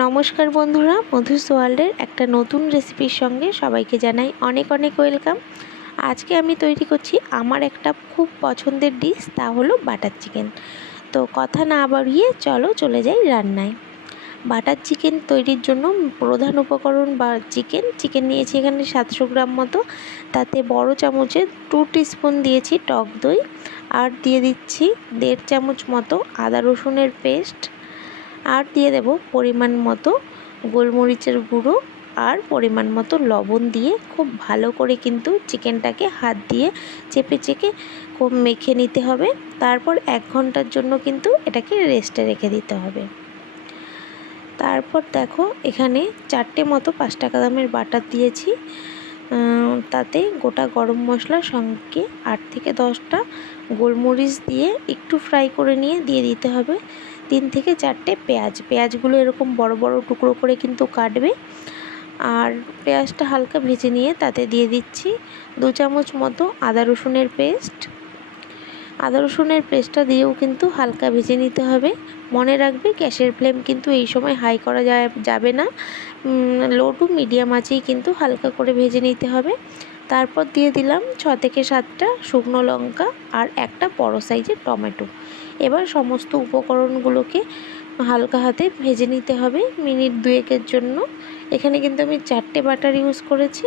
নমস্কার বন্ধুরা, মধুস ওয়ার্ল্ডের একটা নতুন রেসিপির সঙ্গে সবাইকে জানাই অনেক অনেক ওয়েলকাম। আজকে আমি তৈরি করছি আমার একটা খুব পছন্দের ডিশ, তা হলো বাটার চিকেন। তো কথা না বাড়িয়ে চলে যাই রান্নায়। বাটার চিকেন তৈরির জন্য প্রধান উপকরণ বা চিকেন নিয়েছি এখানে 700 গ্রাম মতো। তাতে বড় চামচে 2 টিস্পুন দিয়েছি টক দই, আর দিয়ে দিচ্ছি 1.5 চামচ মতো আদা রসুনের পেস্ট, আর দিয়ে দেব পরিমাণ মতো গোলমরিচের গুঁড়ো আর পরিমাণ মতো লবণ দিয়ে খুব ভালো করে কিন্তু চিকেনটাকে হাত দিয়ে চেপে খুব মেখে নিতে হবে। তারপর 1 ঘন্টার জন্য কিন্তু এটাকে রেস্টে রেখে দিতে হবে। তারপর দেখো এখানে 4টে মতো 5 টাকা দামের বাটার দিয়েছি, তাতে গোটা গরম মশলার সঙ্গে 8 থেকে 10টা গোলমরিচ দিয়ে একটু ফ্রাই করে নিয়ে দিয়ে দিতে হবে 3 থেকে 4টে পেঁয়াজগুলো এরকম বড় বড় টুকরো করে কিন্তু কাটবে। আর পেঁয়াজটা হালকা ভেজে নিয়ে তাতে দিয়ে দিচ্ছি 2 চামচ মতো আদা রসুনের পেস্টটা দিয়েও কিন্তু হালকা ভেজে নিতে হবে। মনে রাখবে গ্যাসের ফ্লেম কিন্তু এই সময় হাই করা যাবে না, লো টু মিডিয়াম আঁচেই কিন্তু হালকা করে ভেজে নিতে হবে। তারপর দিয়ে দিলাম 6 থেকে 7টা শুকনো লঙ্কা আর একটা বড় সাইজের টমেটো। এবার সমস্ত উপকরণগুলোকে হালকা হাতে ভেজে নিতে হবে মিনিট 2-এর জন্য। এখানে কিন্তু আমি 4টে বাটার ইউজ করেছি।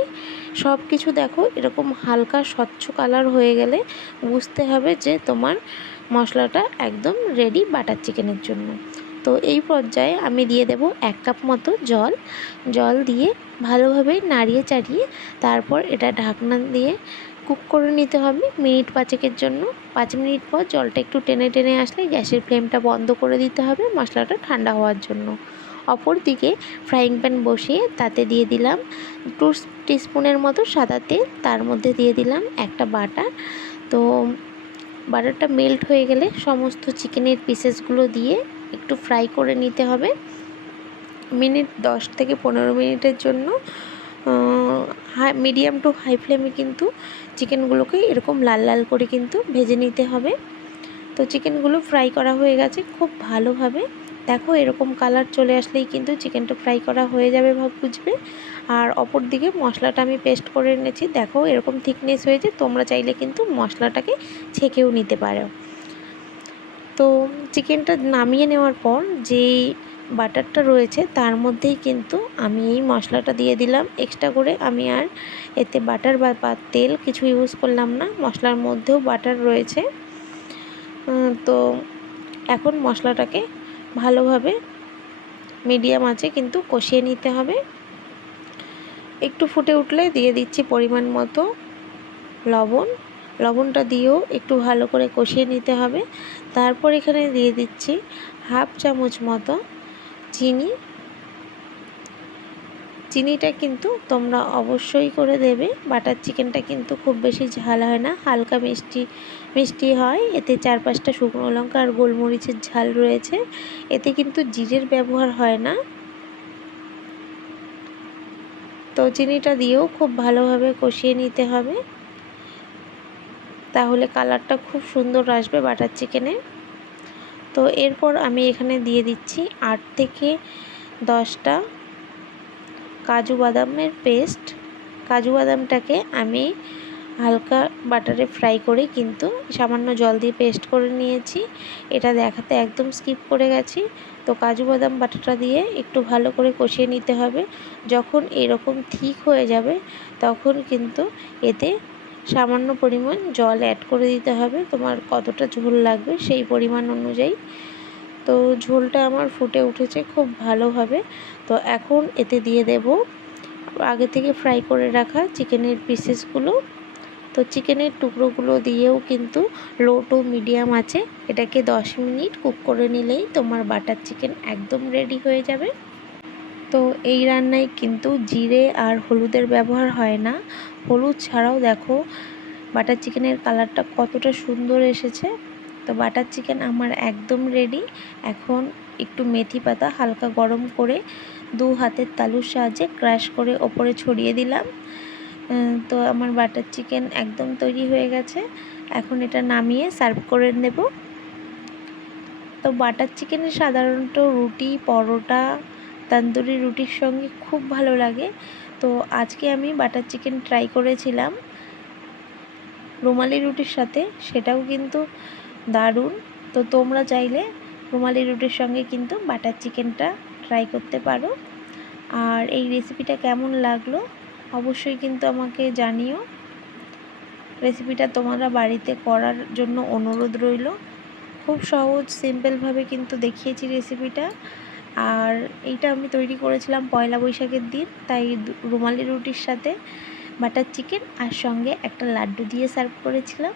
সব কিছু দেখো এরকম হালকা স্বচ্ছ কালার হয়ে গেলে বুঝতে হবে যে তোমার মশলাটা একদম রেডি বাটার চিকেনের জন্য। তো এই পর্যায়ে আমি দিয়ে দেব 1 কাপ মতো জল দিয়ে ভালোভাবে নাড়িয়ে চাড়িয়ে তারপর এটা ঢাকনা দিয়ে কুক করে নিতে হবে মিনিট 5-এর জন্য। 5 মিনিট পর জলটা একটু টেনে টেনে আসলে গ্যাসের ফ্লেমটা বন্ধ করে দিতে হবে মশলাটা ঠান্ডা হওয়ার জন্য। অপর দিকে ফ্রাইং প্যান বসিয়ে তাতে দিয়ে দিলাম 2 টিস্পুনের মতো সাদা তেল, তার মধ্যে দিয়ে দিলাম একটা বাটার। তো বাটারটা মেল্ট হয়ে গেলে সমস্ত চিকেনের পিসেসগুলো দিয়ে একটু ফ্রাই করে নিতে হবে মিনিট 10 থেকে 15 মিনিটের জন্য। মিডিয়াম টু হাই ফ্লেমে কিন্তু চিকেনগুলোকে এরকম লাল লাল করে কিন্তু ভেজে নিতে হবে। তো চিকেনগুলো ফ্রাই করা হয়ে গেছে খুব ভালোভাবে। দেখো এরকম কালার চলে আসলেই কিন্তু চিকেনটা ফ্রাই করা হয়ে যাবে বুঝবে। আর অপর দিকে মশলাটা আমি পেস্ট করে এনেছি, দেখো এরকম থিকনেস হয়েছে। তোমরা চাইলে কিন্তু মশলাটাকে ছেঁকেও নিতে পারো। তো চিকেনটা নামিয়ে নেওয়ার পর যেই বাটারটা রয়েছে তার মধ্যেই কিন্তু আমি এই মশলাটা দিয়ে দিলাম এক্সট্রা করে। আমি আর এতে বাটার বা তেল কিছু ইউজ করলাম না, মশলার মধ্যেও বাটার রয়েছে। তো এখন মশলাটাকে ভালোভাবে মিডিয়াম আঁচে কিন্তু কষিয়ে নিতে হবে। একটু ফুটে উঠলে দিয়ে দিচ্ছি পরিমাণ মতো লবণটা দিয়েও একটু ভালো করে কষিয়ে নিতে হবে। তারপর এখানে দিয়ে দিচ্ছি 1/2 চামচ মতো চিনিটা কিন্তু তোমরা অবশ্যই করে দেবে। বাটার চিকেনটা কিন্তু খুব বেশি ঝাল হয় না, হালকা মিষ্টি হয়। এতে 4-5টা শুকনো লঙ্কা আর গোলমরিচের ঝাল রয়েছে, এতে কিন্তু জিরের ব্যবহার হয় না। তো চিনিটা দিয়েও খুব ভালোভাবে কষিয়ে নিতে হবে, তাহলে কালারটা খুব সুন্দর আসবে বাটার চিকেনে। তো এরপর আমি এখানে দিয়ে দিচ্ছি 8 থেকে 10টা কাজু বাদামের পেস্ট। কাজু বাদামটাকে আমি হালকা বাটারে ফ্রাই করে কিন্তু সামান্য জল দিয়ে পেস্ট করে নিয়েছি, এটা দেখাতে একদম স্কিপ করে গেছি। তো কাজু বাদাম বাটাটা দিয়ে একটু ভালো করে কষিয়ে নিতে হবে। যখন এরকম ঠিক হয়ে যাবে তখন কিন্তু এতে সামান্য পরিমাণ জল অ্যাড করে দিতে হবে, তোমার কতটা ঝোল লাগবে সেই পরিমাণ অনুযায়ী। তো ঝোলটা আমার ফুটে উঠেছে খুব ভালোভাবে। তো এখন এতে দিয়ে দেব আগে থেকে ফ্রাই করে রাখা চিকেনের পিসেসগুলো। তো চিকেনের টুকরোগুলো দিয়েও কিন্তু লো টু মিডিয়াম আছে এটাকে 10 মিনিট কুক করে নিলেই তোমার বাটার চিকেন একদম রেডি হয়ে যাবে। তো এই রান্নায় কিন্তু জিরে আর হলুদের ব্যবহার হয় না, হলুদ ছাড়াও দেখো বাটার চিকেনের কালারটা কতটা সুন্দর এসেছে। তো বাটার চিকেন আমার একদম রেডি। এখন একটু মেথি পাতা হালকা গরম করে 2 হাতের তালুর সাহায্যে ক্রাশ করে ওপরে ছড়িয়ে দিলাম। তো আমার বাটার চিকেন একদম তৈরি হয়ে গেছে। এখন এটা নামিয়ে সার্ভ করে নেব। তো বাটার চিকেনের সাধারণত রুটি, পরোটা, তন্দুরি রুটির সঙ্গে খুব ভালো লাগে। তো আজকে আমি বাটার চিকেন ট্রাই করেছিলাম রুমালি রুটির সাথে, সেটাও কিন্তু দারুণ। তো তোমরা চাইলে রুমালি রুটির সঙ্গে কিন্তু বাটার চিকেনটা ট্রাই করতে পারো। আর এই রেসিপিটা কেমন লাগলো অবশ্যই কিন্তু আমাকে জানিও। রেসিপিটা তোমরা বাড়িতে করার জন্য অনুরোধ রইল। খুব সহজ সিম্পলভাবে কিন্তু দেখিয়েছি রেসিপিটা। আর এইটা আমি তৈরি করেছিলাম পয়লা বৈশাখের দিন, তাই রুমালি রুটির সাথে বাটার চিকেন আর সঙ্গে একটা লাড্ডু দিয়ে সার্ভ করেছিলাম।